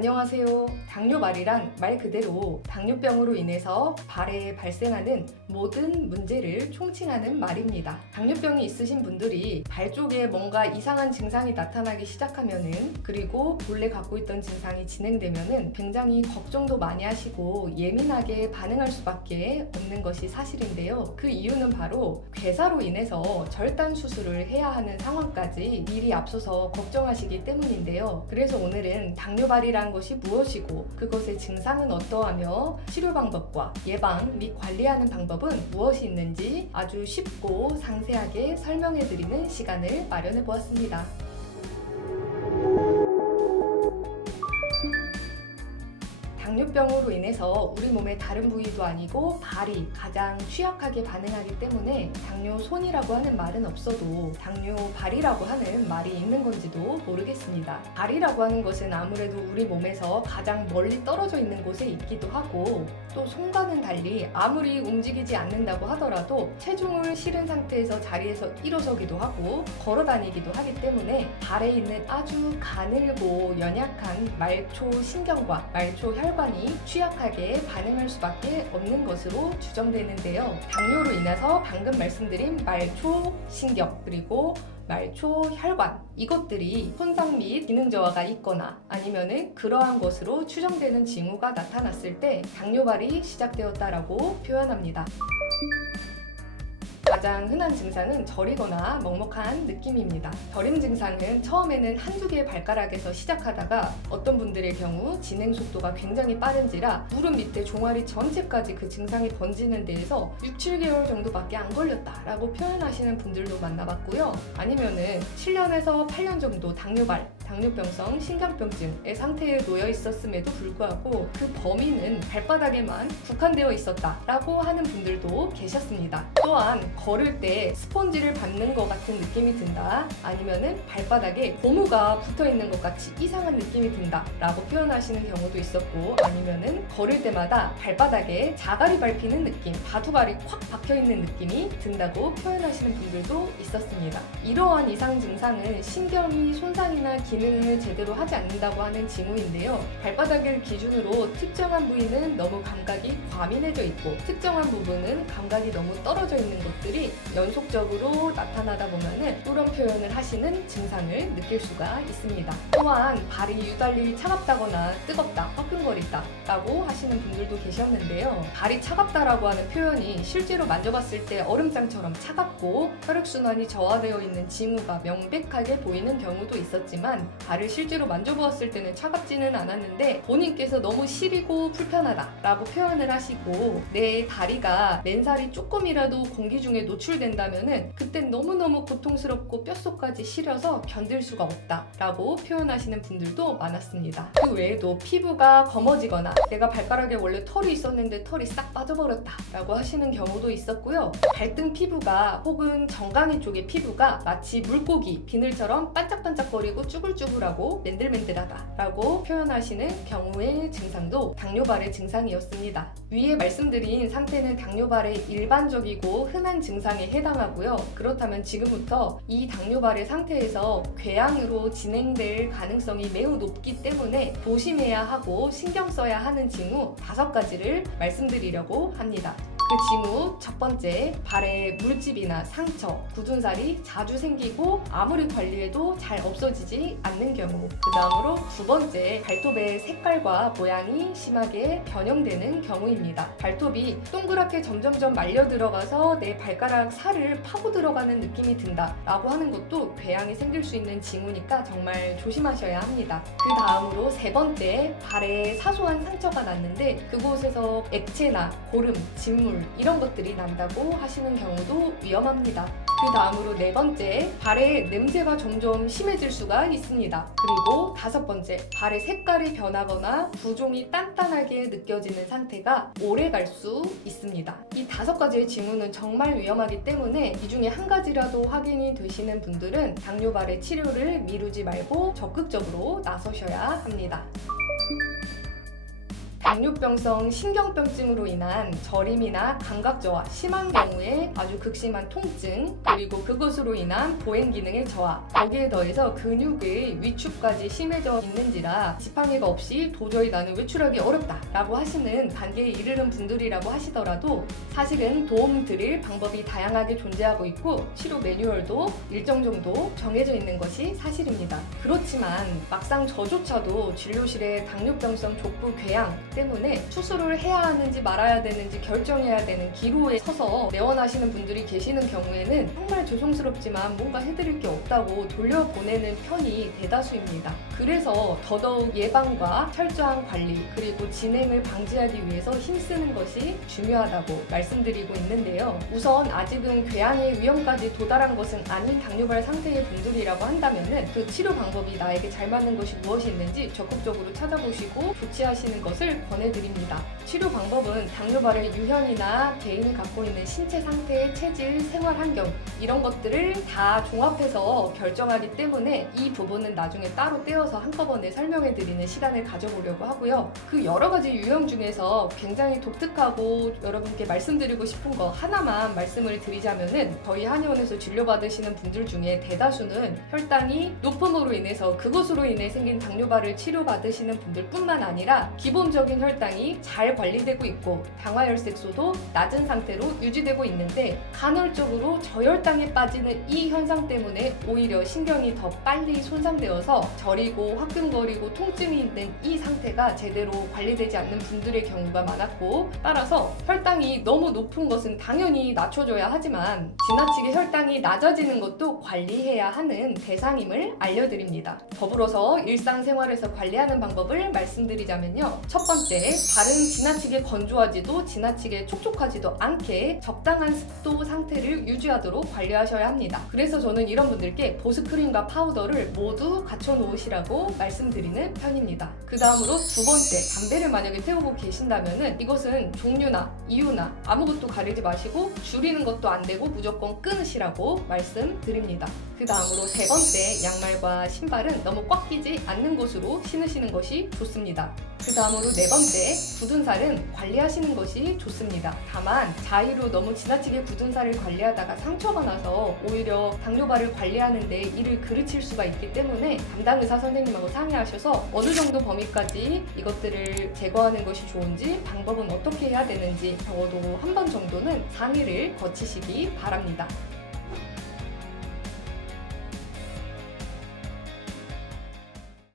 안녕하세요. 당뇨발이란 말 그대로 당뇨병으로 인해서 발에 발생하는 모든 문제를 총칭하는 말입니다. 당뇨병이 있으신 분들이 발 쪽에 뭔가 이상한 증상이 나타나기 시작하면은, 그리고 본래 갖고 있던 증상이 진행되면은 굉장히 걱정도 많이 하시고 예민하게 반응할 수밖에 없는 것이 사실인데요. 그 이유는 바로 괴사로 인해서 절단 수술을 해야 하는 상황까지 미리 앞서서 걱정하시기 때문인데요. 그래서 오늘은 당뇨발이란 것이 무엇이고 그것의 증상은 어떠하며 치료 방법과 예방 및 관리하는 방법은 무엇이 있는지 아주 쉽고 상세하게 설명해드리는 시간을 마련해 보았습니다. 당뇨병으로 인해서 우리 몸의 다른 부위도 아니고 발이 가장 취약하게 반응하기 때문에 당뇨손이라고 하는 말은 없어도 당뇨발이라고 하는 말이 있는 건지도 모르겠습니다. 발이라고 하는 것은 아무래도 우리 몸에서 가장 멀리 떨어져 있는 곳에 있기도 하고, 또 손과는 달리 아무리 움직이지 않는다고 하더라도 체중을 실은 상태에서 자리에서 일어서기도 하고 걸어 다니기도 하기 때문에 발에 있는 아주 가늘고 연약한 말초신경과 말초혈관이 취약하게 반응할 수밖에 없는 것으로 추정되는데요. 당뇨로 인해서 방금 말씀드린 말초신경 그리고 말초혈관, 이것들이 손상 및 기능 저하가 있거나 아니면은 그러한 것으로 추정되는 징후가 나타났을 때 당뇨발이 시작되었다라고 표현합니다. 가장 흔한 증상은 저리거나 먹먹한 느낌입니다. 저림 증상은 처음에는 한두 개의 발가락에서 시작하다가 어떤 분들의 경우 진행 속도가 굉장히 빠른지라 무릎 밑에 종아리 전체까지 그 증상이 번지는 데에서 6, 7개월 정도밖에 안 걸렸다라고 표현하시는 분들도 만나봤고요. 아니면은 7년에서 8년 정도 당뇨발, 당뇨병성 신경병증의 상태에 놓여 있었음에도 불구하고 그 범위는 발바닥에만 국한되어 있었다라고 하는 분들도 계셨습니다. 또한 걸을 때 스펀지를 밟는 것 같은 느낌이 든다, 아니면은 발바닥에 고무가 붙어 있는 것 같이 이상한 느낌이 든다 라고 표현하시는 경우도 있었고, 아니면은 걸을 때마다 발바닥에 자갈이 밟히는 느낌, 바둑알이 콱 박혀 있는 느낌이 든다고 표현하시는 분들도 있었습니다. 이러한 이상 증상은 신경이 손상이나 기능을 제대로 하지 않는다고 하는 징후인데요. 발바닥을 기준으로 특정한 부위는 너무 감각이 과민해져 있고 특정한 부분은 감각이 너무 떨어져 있는 것들이 연속적으로 나타나다 보면은 이런 표현을 하시는 증상을 느낄 수가 있습니다. 또한 발이 유달리 차갑다거나 뜨겁다, 화끈거리다 라고 하시는 분들도 계셨는데요. 발이 차갑다라고 하는 표현이 실제로 만져봤을 때 얼음장처럼 차갑고 혈액순환이 저하되어 있는 징후가 명백하게 보이는 경우도 있었지만, 발을 실제로 만져보았을 때는 차갑지는 않았는데 본인께서 너무 시리고 불편하다라고 표현을 하시고 내 다리가 맨살이 조금이라도 공기 중에 노출된다면은 그땐 너무너무 고통스럽고 뼛속까지 시려서 견딜 수가 없다라고 표현하시는 분들도 많았습니다. 그 외에도 피부가 검어지거나 내가 발가락에 원래 털이 있었는데 털이 싹 빠져버렸다라고 하시는 경우도 있었고요. 발등 피부가 혹은 정강이 쪽의 피부가 마치 물고기 비늘처럼 반짝반짝거리고 쭈글쭈글하고 맨들맨들하다라고 표현하시는 경우의 증상도 당뇨발의 증상이었습니다. 위에 말씀드린 상태는 당뇨발의 일반적이고 흔한 증상에 해당하고요. 그렇다면 지금부터 이 당뇨발의 상태에서 궤양으로 진행될 가능성이 매우 높기 때문에 조심해야 하고 신경 써야 하는 징후 5가지를 말씀드리려고 합니다. 그 징후 첫 번째, 발에 물집이나 상처, 굳은 살이 자주 생기고 아무리 관리해도 잘 없어지지 않는 경우. 그 다음으로 두 번째, 발톱의 색깔과 모양이 심하게 변형되는 경우입니다. 발톱이 동그랗게 점점점 말려 들어가서 내 발가락 살을 파고 들어가는 느낌이 든다 라고 하는 것도 궤양이 생길 수 있는 징후니까 정말 조심하셔야 합니다. 그 다음으로 세 번째, 발에 사소한 상처가 났는데 그곳에서 액체나 고름, 진물 이런 것들이 난다고 하시는 경우도 위험합니다. 그 다음으로 네 번째, 발의 냄새가 점점 심해질 수가 있습니다. 그리고 다섯 번째, 발의 색깔이 변하거나 부종이 단단하게 느껴지는 상태가 오래 갈 수 있습니다. 이 5가지의 징후는 정말 위험하기 때문에 이 중에 한 가지라도 확인이 되시는 분들은 당뇨발의 치료를 미루지 말고 적극적으로 나서셔야 합니다. 당뇨병성 신경병증으로 인한 저림이나 감각저하, 심한 경우에 아주 극심한 통증, 그리고 그것으로 인한 보행 기능의 저하, 거기에 더해서 근육의 위축까지 심해져 있는지라 지팡이가 없이 도저히 나는 외출하기 어렵다라고 하시는 단계에 이르는 분들이라고 하시더라도 사실은 도움 드릴 방법이 다양하게 존재하고 있고 치료 매뉴얼도 일정 정도 정해져 있는 것이 사실입니다. 그렇지만 막상 저조차도 진료실에 당뇨병성 족부 궤양 때문에 수술을 해야 하는지 말아야 되는지 결정해야 되는 기로에 서서 내원하시는 분들이 계시는 경우에는 정말 죄송스럽지만 뭔가 해드릴 게 없다고 돌려보내는 편이 대다수입니다. 그래서 더더욱 예방과 철저한 관리 그리고 진행을 방지하기 위해서 힘쓰는 것이 중요하다고 말씀드리고 있는데요. 우선 아직은 궤양의 위험까지 도달한 것은 아닌 당뇨발 상태의 분들이라고 한다면은 그 치료 방법이 나에게 잘 맞는 것이 무엇이 있는지 적극적으로 찾아보시고 조치하시는 것을 권해드립니다. 치료 방법은 당뇨발의 유형이나 개인이 갖고 있는 신체 상태, 체질, 생활 환경 이런 것들을 다 종합해서 결정하기 때문에 이 부분은 나중에 따로 떼어서 한꺼번에 설명해드리는 시간을 가져보려고 하고요. 그 여러 가지 유형 중에서 굉장히 독특하고 여러분께 말씀드리고 싶은 거 하나만 말씀을 드리자면은 저희 한의원에서 진료받으시는 분들 중에 대다수는 혈당이 높음으로 인해서 그것으로 인해 생긴 당뇨발을 치료받으시는 분들 뿐만 아니라 기본적인 혈당이 잘 관리되고 있고 당화혈색소도 낮은 상태로 유지되고 있는데 간헐적으로 저혈당에 빠지는 이 현상 때문에 오히려 신경이 더 빨리 손상되어서 저리고 화끈거리고 통증이 있는 이 상태가 제대로 관리되지 않는 분들의 경우가 많았고 따라서 혈당이 너무 높은 것은 당연히 낮춰줘야 하지만 지나치게 혈당이 낮아지는 것도 관리해야 하는 대상임을 알려드립니다. 더불어서 일상생활에서 관리하는 방법을 말씀드리자면요. 첫 번째, 발은 지나치게 건조하지도 지나치게 촉촉하지도 않게 적당한 습도 상태를 유지하도록 관리하셔야 합니다. 그래서 저는 이런 분들께 보습크림과 파우더를 모두 갖춰 놓으시라고 말씀드리는 편입니다. 그 다음으로 두 번째, 담배를 만약에 태우고 계신다면은 이것은 종류나 이유나 아무것도 가리지 마시고 줄이는 것도 안 되고 무조건 끊으시라고 말씀드립니다. 그 다음으로 세 번째, 양말과 신발은 너무 꽉 끼지 않는 곳으로 신으시는 것이 좋습니다. 그 다음으로 네 번째, 굳은 살은 관리하시는 것이 좋습니다. 다만 자의로 너무 지나치게 굳은 살을 관리하다가 상처가 나서 오히려 당뇨발을 관리하는데 이를 그르칠 수가 있기 때문에 담당 의사 선생님하고 상의하셔서 어느 정도 범위까지 이것들을 제거하는 것이 좋은지 방법은 어떻게 해야 되는지 적어도 한 번 정도는 상의를 거치시기 바랍니다.